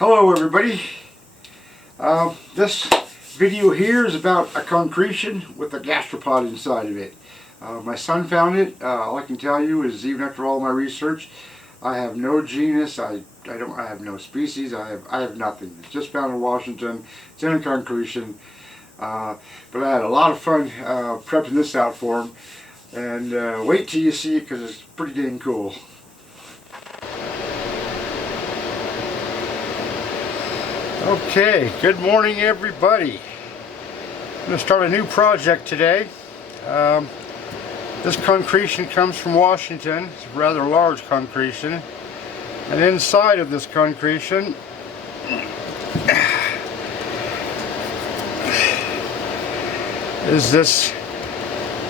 Hello everybody. This video here is about a concretion with a gastropod inside of it. My son found it. All I can tell you is, even after all my research, I have no genus, I have no species, I have nothing. It's just found in Washington. It's in a concretion. But I had a lot of fun prepping this out for him. And wait till you see it, because it's pretty dang cool. Okay, good morning everybody. I'm going to start a new project today. This concretion comes from Washington. It's a rather large concretion. And inside of this concretion is this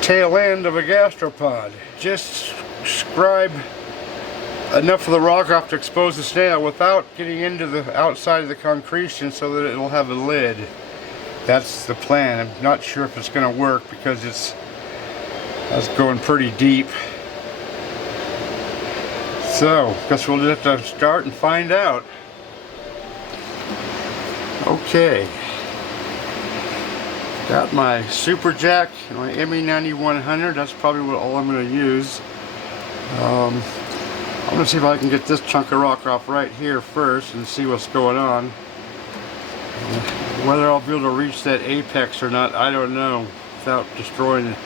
tail end of a gastropod. Just scribe enough of the rock off to expose the snail without getting into the outside of the concretion so that it'll have a lid. That's the plan. I'm not sure if it's going to work because that's going pretty deep. So, guess we'll just have to start and find out. Okay. Got my super jack, my ME9100. That's probably all I'm going to use. I'm going to see if I can get this chunk of rock off right here first and see what's going on. Whether I'll be able to reach that apex or not, I don't know, without destroying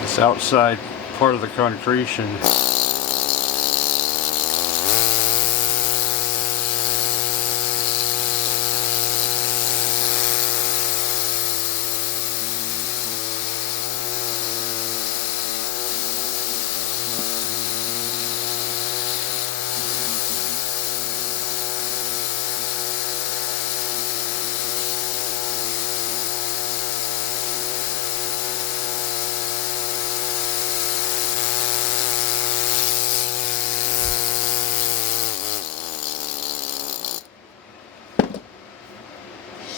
this outside part of the concretion.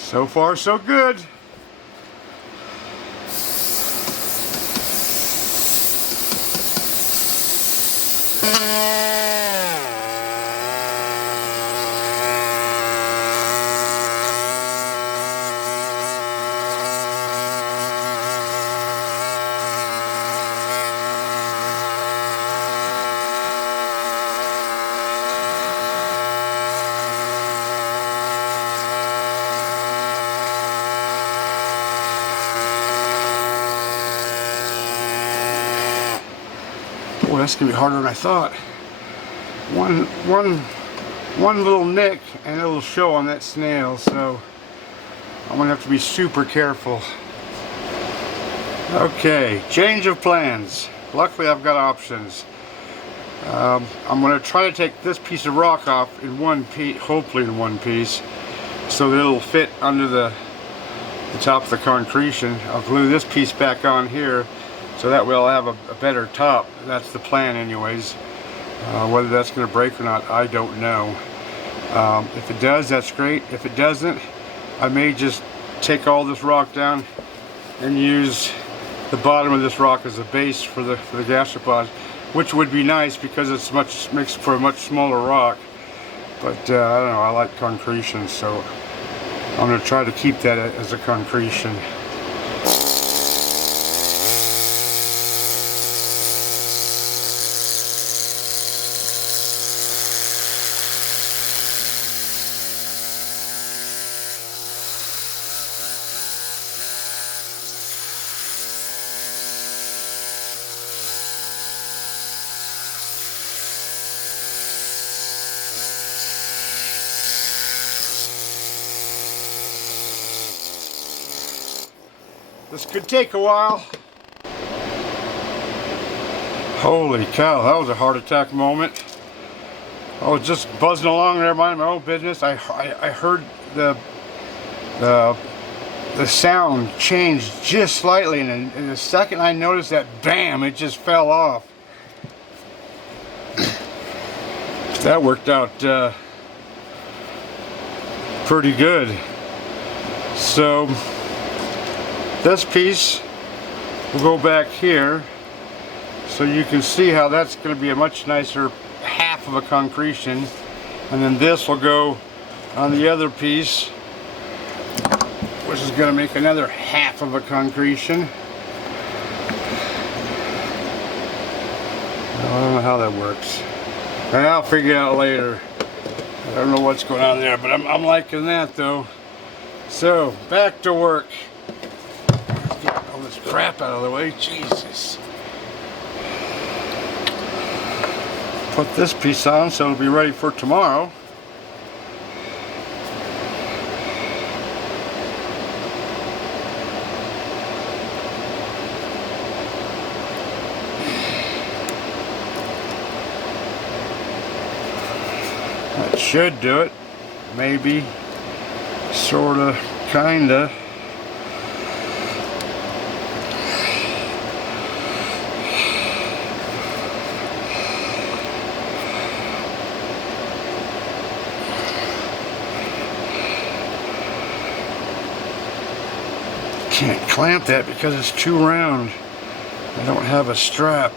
So far, so good. Boy, that's gonna be harder than I thought. One little nick and it'll show on that snail, so I'm gonna have to be super careful. Okay, change of plans. Luckily I've got options. I'm gonna try to take this piece of rock off in one piece, hopefully in one piece, so that it'll fit under the top of the concretion. I'll glue this piece back on here, so that way I'll have a better top. That's the plan anyways. Whether that's going to break or not, I don't know. If it does, that's great. If it doesn't, I may just take all this rock down and use the bottom of this rock as a base for the gastropod, which would be nice because it's makes for a much smaller rock. But I don't know, I like concretion, so I'm going to try to keep that as a concretion. This could take a while. Holy cow, that was a heart attack moment. I was just buzzing along there, minding my own business. I heard the sound change just slightly, and in the second I noticed that, bam, it just fell off. That worked out pretty good. So this piece will go back here, so you can see how that's going to be a much nicer half of a concretion, and then this will go on the other piece, which is going to make another half of a concretion. I don't know how that works. I'll figure it out later. I don't know what's going on there, but I'm liking that though. So, back to work. Get all this crap out of the way. Jesus. Put this piece on so it'll be ready for tomorrow. That should do it. Maybe. Sorta. Kinda. Can't clamp that because it's too round. I don't have a strap.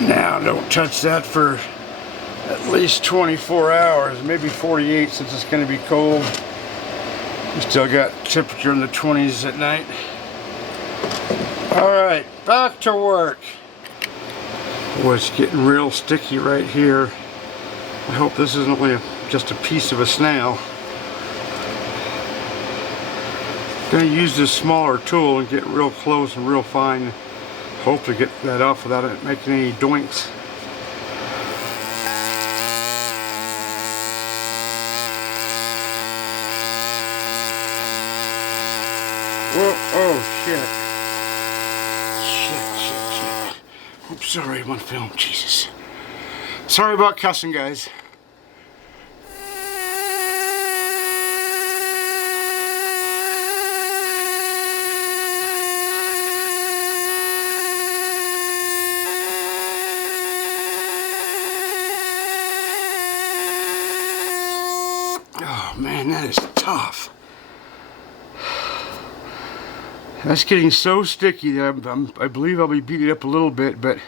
Now, don't touch that for at least 24 hours, maybe 48 since it's going to be cold. We still got temperature in the 20s at night. Alright, back to work. Boy, it's getting real sticky right here. I hope this isn't only just a piece of a snail. I'm going to use this smaller tool and get real close and real fine. Hopefully get that off without it making any doinks. Whoa, oh shit. Oops, sorry, I'm on film, Jesus. Sorry about cussing, guys. Oh man, that is tough. That's getting so sticky that I believe I'll be beating it up a little bit, but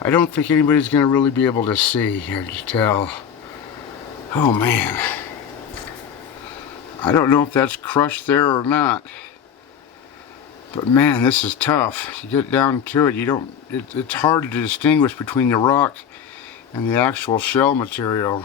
I don't think anybody's going to really be able to see or to tell. Oh man. I don't know if that's crushed there or not. But man, this is tough. You get down to it, it's hard to distinguish between the rock and the actual shell material.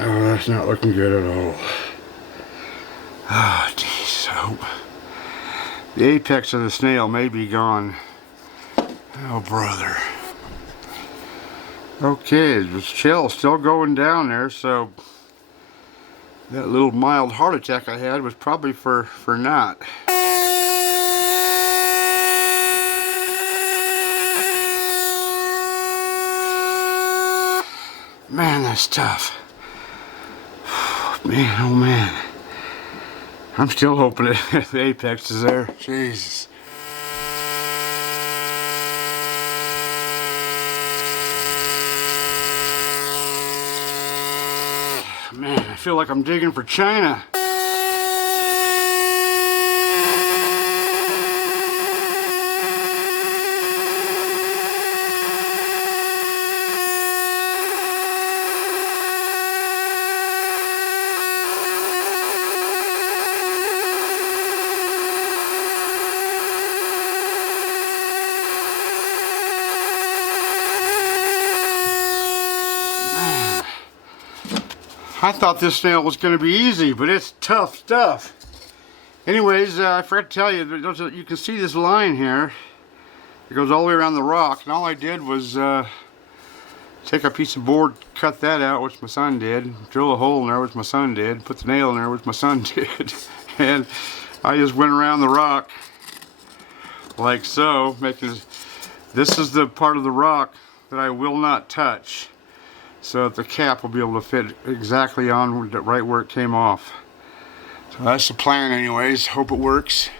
Oh, that's not looking good at all. Ah, jeez, I hope. The apex of the snail may be gone. Oh, brother. Okay, the shell's still going down there, so that little mild heart attack I had was probably for naught. Man, that's tough. Man, oh man. I'm still hoping that the apex is there. Jesus. Man, I feel like I'm digging for China. I thought this snail was going to be easy, but it's tough stuff. Anyways, I forgot to tell you, you can see this line here. It goes all the way around the rock, and all I did was take a piece of board, cut that out, which my son did, drill a hole in there, which my son did, put the nail in there, which my son did, and I just went around the rock like so, making this is the part of the rock that I will not touch, so that the cap will be able to fit exactly on right where it came off. So that's the plan anyways. Hope it works.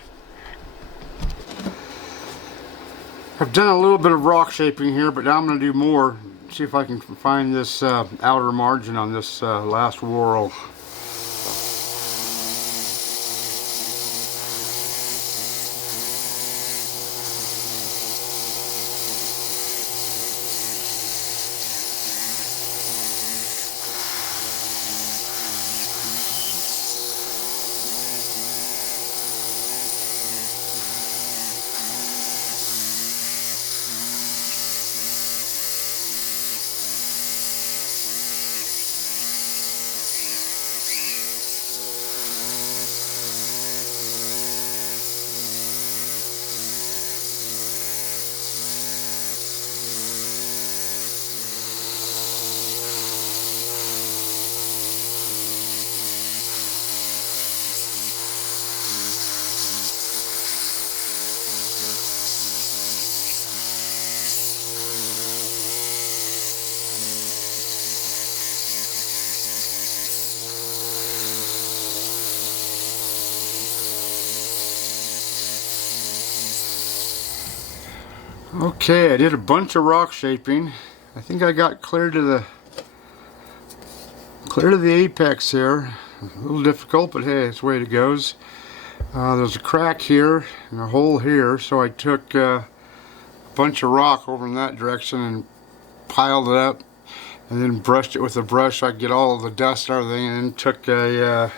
I've done a little bit of rock shaping here, but now I'm going to do more. See if I can find this outer margin on this last whorl. Okay, I did a bunch of rock shaping. I think I got clear to the apex here. A little difficult, but hey, it's the way it goes. There's a crack here and a hole here, so I took a bunch of rock over in that direction and piled it up, and then brushed it with a brush so I could get all of the dust and everything, and then took the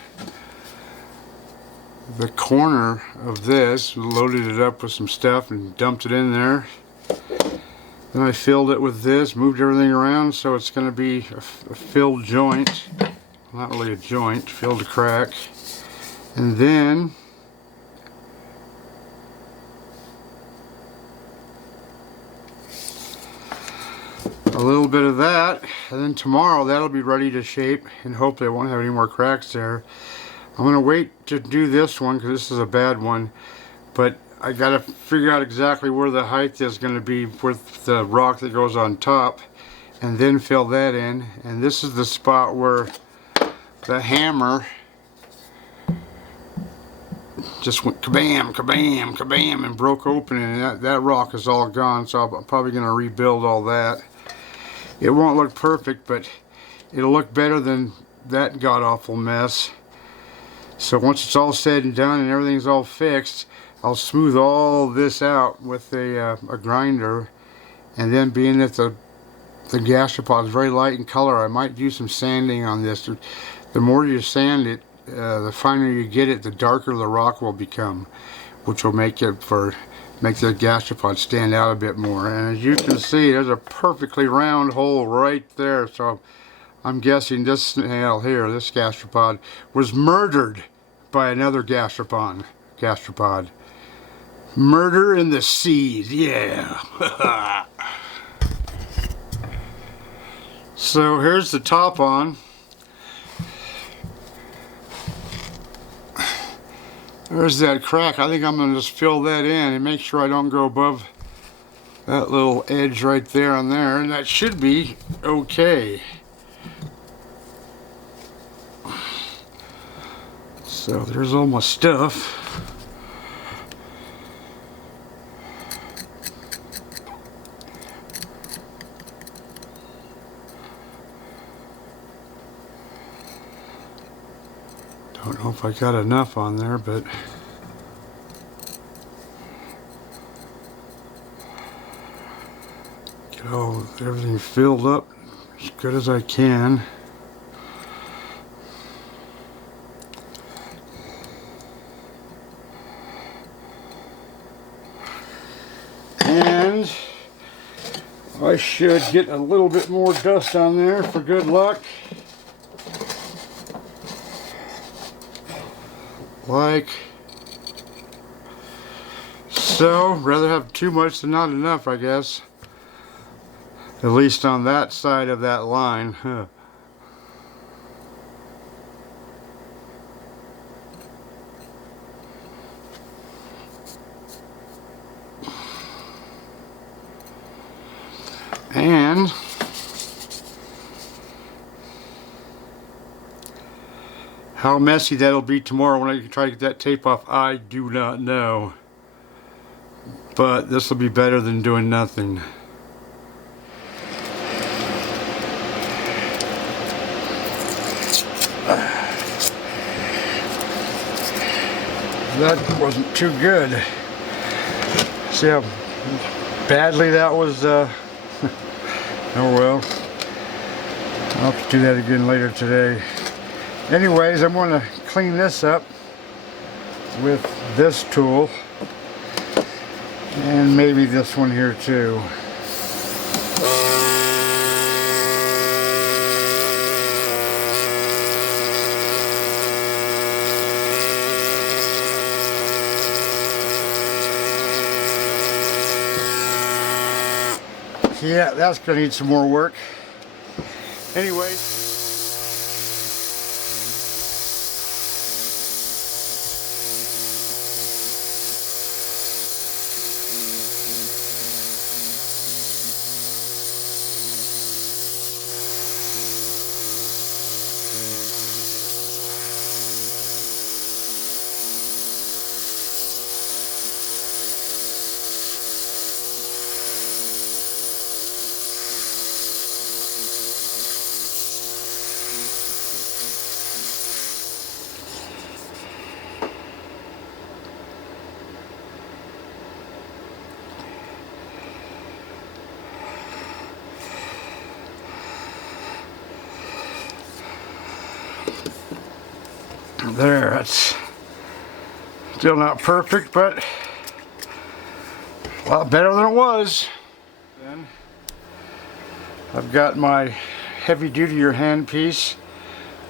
corner of this, loaded it up with some stuff and dumped it in there. Then I filled it with this, moved everything around so it's going to be a filled joint. Not really a joint, filled a crack. And then a little bit of that, and then tomorrow that'll be ready to shape, and hopefully I won't have any more cracks there. I'm going to wait to do this one because this is a bad one, but I got to figure out exactly where the height is going to be with the rock that goes on top, and then fill that in. And this is the spot where the hammer just went kabam, kabam, kabam, and broke open, and that rock is all gone, so I'm probably going to rebuild all that. It won't look perfect, but it'll look better than that god-awful mess. So once it's all said and done and everything's all fixed, I'll smooth all this out with a grinder, and then being that the gastropod is very light in color, I might do some sanding on this. The more you sand it, the finer you get it, the darker the rock will become, which will make the gastropod stand out a bit more. And as you can see, there's a perfectly round hole right there, so I'm guessing this snail here, this gastropod, was murdered by another gastropod. Murder in the seas, yeah. So here's the top on. There's that crack. I think I'm going to just fill that in and make sure I don't go above that little edge right there on there, and that should be okay. So there's all my stuff. Don't know if I got enough on there, but get everything filled up as good as I can. And I should get a little bit more dust on there for good luck. like so. Rather have too much than not enough, I guess. At least on that side of that line. Huh. And how messy that'll be tomorrow when I try to get that tape off, I do not know. But this will be better than doing nothing. That wasn't too good. See how badly that was? Oh well. I'll have to do that again later today. Anyways, I'm going to clean this up with this tool. And maybe this one here too. Yeah, that's going to need some more work. Anyway. There, that's still not perfect, but a lot better than it was. Then I've got my heavy-duty hand piece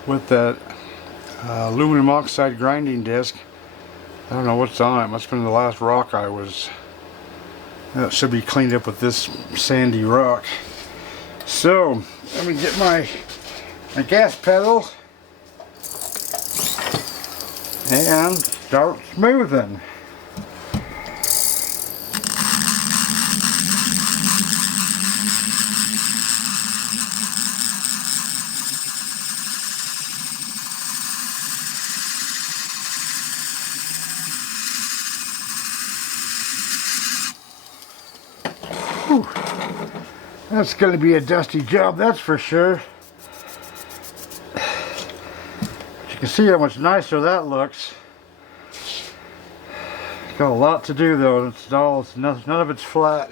with that aluminum oxide grinding disc. I don't know what's on it. Must have been the last rock I was. It should be cleaned up with this sandy rock. So let me get my gas pedal and start smoothing. Whew. That's going to be a dusty job, that's for sure. You can see how much nicer that looks. Got a lot to do though. None of it's flat.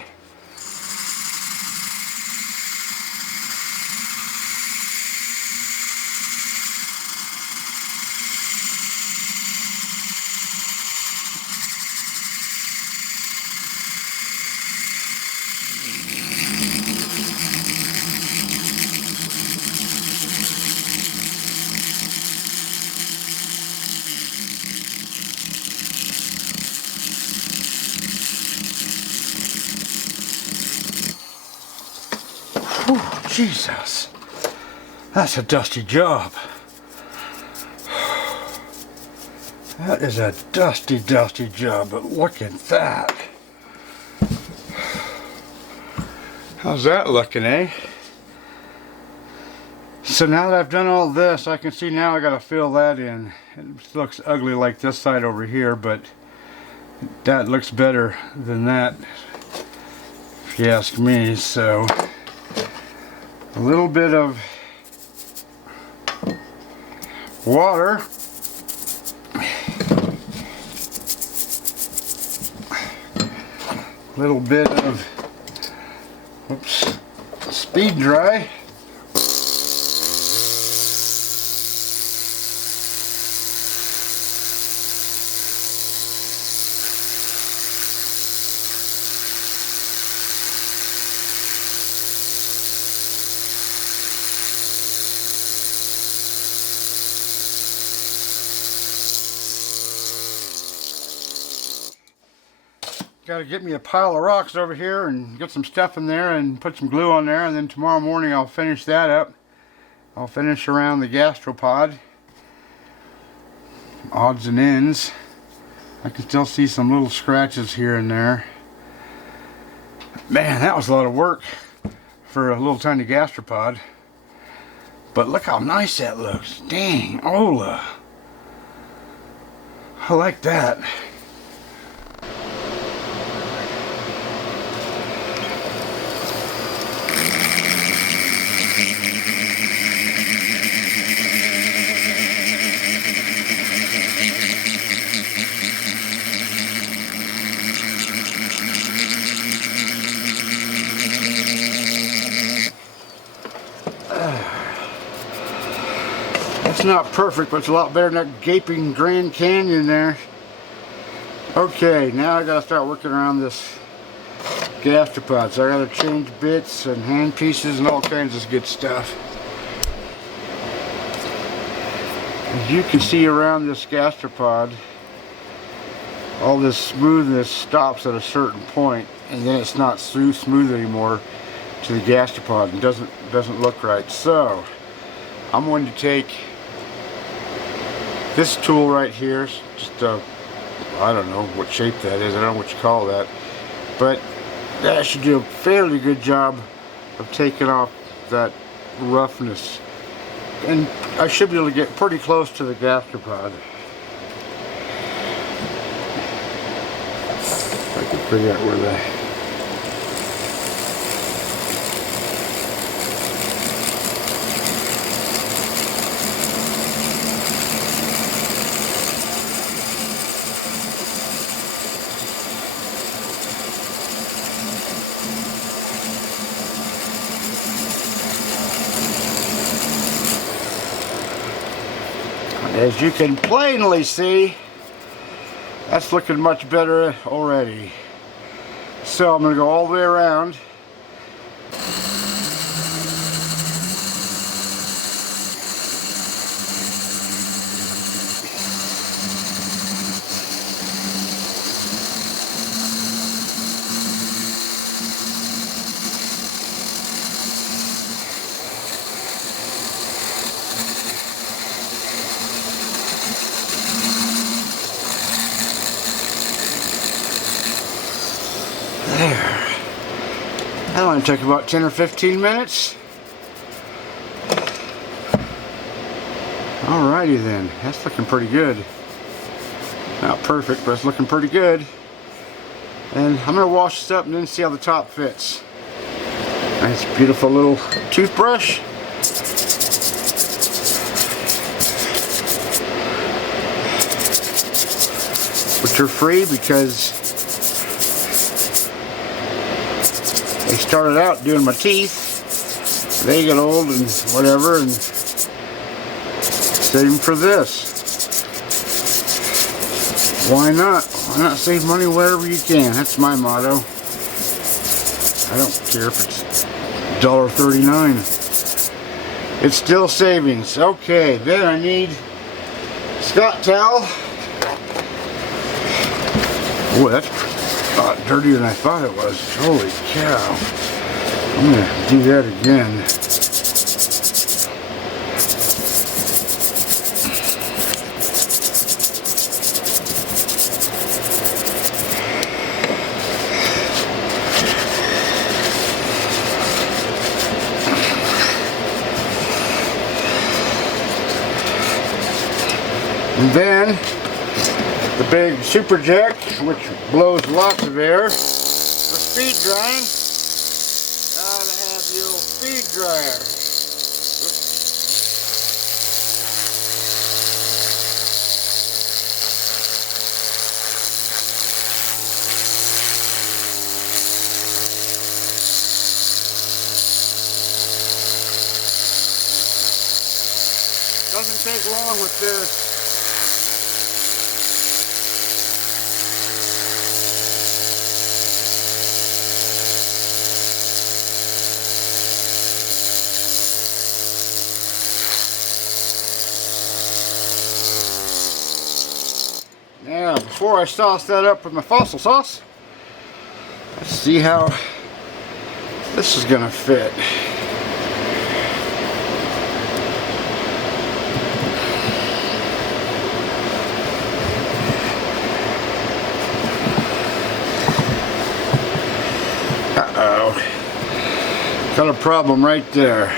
Whew, Jesus, that's a dusty job. That is a dusty job, but look at that. How's that looking, eh? So now that I've done all this, I can see now I gotta fill that in. It looks ugly like this side over here, but that looks better than that, if you ask me. So a little bit of water, a little bit of speed dry, Got to get me a pile of rocks over here and get some stuff in there and put some glue on there, and then tomorrow morning I'll finish that up. I'll finish around the gastropod, odds and ends. I can still see some little scratches here and there. Man, that was a lot of work for a little tiny gastropod. But look how nice that looks. Dang, Ola. I like that. It's not perfect, but it's a lot better than that gaping Grand Canyon there. Okay, now I gotta start working around this gastropod. So I gotta change bits and hand pieces and all kinds of good stuff. As you can see around this gastropod, all this smoothness stops at a certain point, and then it's not so smooth anymore to the gastropod and doesn't look right. So I'm going to take this tool right here, just I don't know what shape that is, I don't know what you call that, but that should do a fairly good job of taking off that roughness, and I should be able to get pretty close to the gastropod. If I can figure out where the as you can plainly see, that's looking much better already. So I'm going to go all the way around. There. That only took about 10 or 15 minutes. Alrighty then, that's looking pretty good. Not perfect, but it's looking pretty good. And I'm going to wash this up and then see how the top fits. Nice beautiful little toothbrush. Which are free because they started out doing my teeth. They get old and whatever, and save them for this. Why not? Why not save money wherever you can? That's my motto. I don't care if it's $1.39. It's still savings. Okay, then I need Scott towel. Oh, that's a lot dirtier than I thought it was. Holy cow. I'm going to do that again. And then the big super jack, which blows lots of air, for speed drying. Gotta have your speed dryer. Doesn't take long with this. Now, before I sauce that up with my fossil sauce, Let's see how this is gonna fit. Uh-oh. Got a problem right there.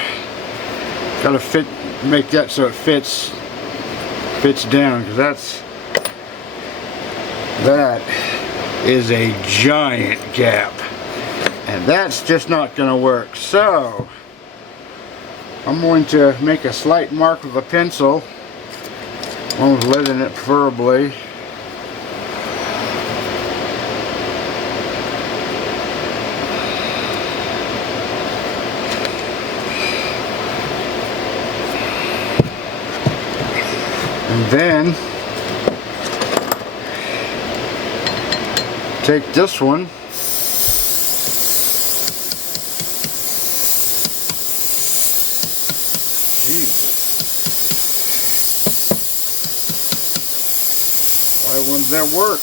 Gotta fit, make that so it fits down, because that is a giant gap, and that's just not gonna work. So I'm going to make a slight mark with a pencil, one with lead in it preferably. And then take this one, why wouldn't that work?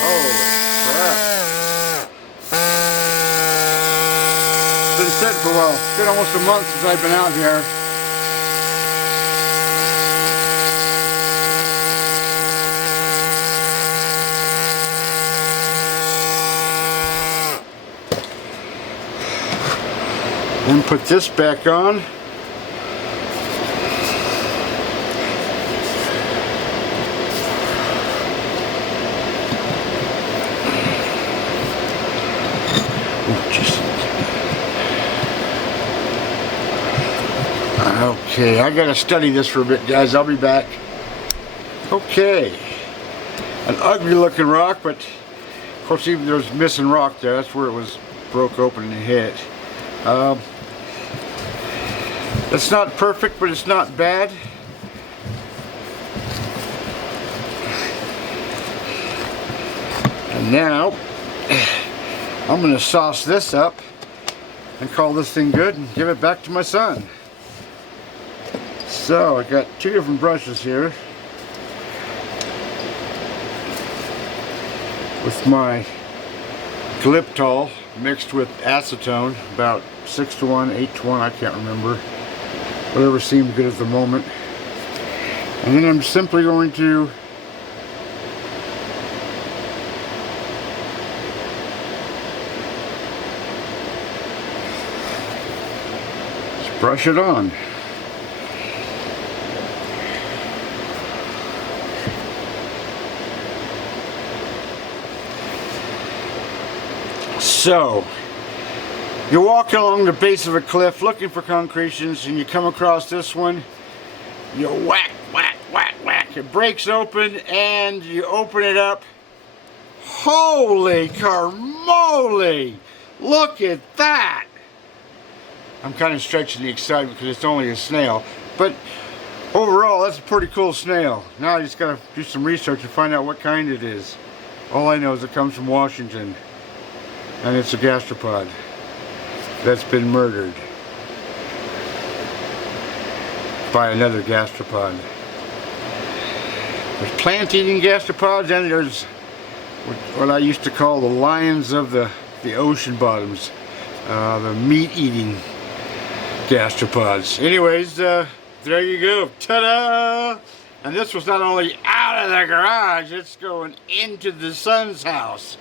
Holy crap. It's been set for a while. It's been almost a month since I've been out here. Then put this back on. Okay, I gotta study this for a bit, guys. I'll be back. Okay, an ugly looking rock, but of course even there's missing rock there. That's where it was broke open and hit. It's not perfect, but it's not bad. And now I'm going to sauce this up and call this thing good and give it back to my son. So I got two different brushes here with my Glyptol mixed with acetone, about 6:1, 8:1, I can't remember. Whatever seemed good at the moment. And then I'm simply going to just brush it on. So, you're walking along the base of a cliff looking for concretions, and you come across this one. You whack, whack, whack, whack. It breaks open, and you open it up. Holy carmoly! Look at that! I'm kind of stretching the excitement because it's only a snail, but overall, that's a pretty cool snail. Now I just gotta do some research and find out what kind it is. All I know is it comes from Washington, and it's a gastropod that's been murdered by another gastropod. There's plant-eating gastropods, and there's what I used to call the lions of the ocean bottoms, the meat-eating gastropods. Anyways, there you go. Ta-da! And this was not only out of the garage, it's going into the son's house.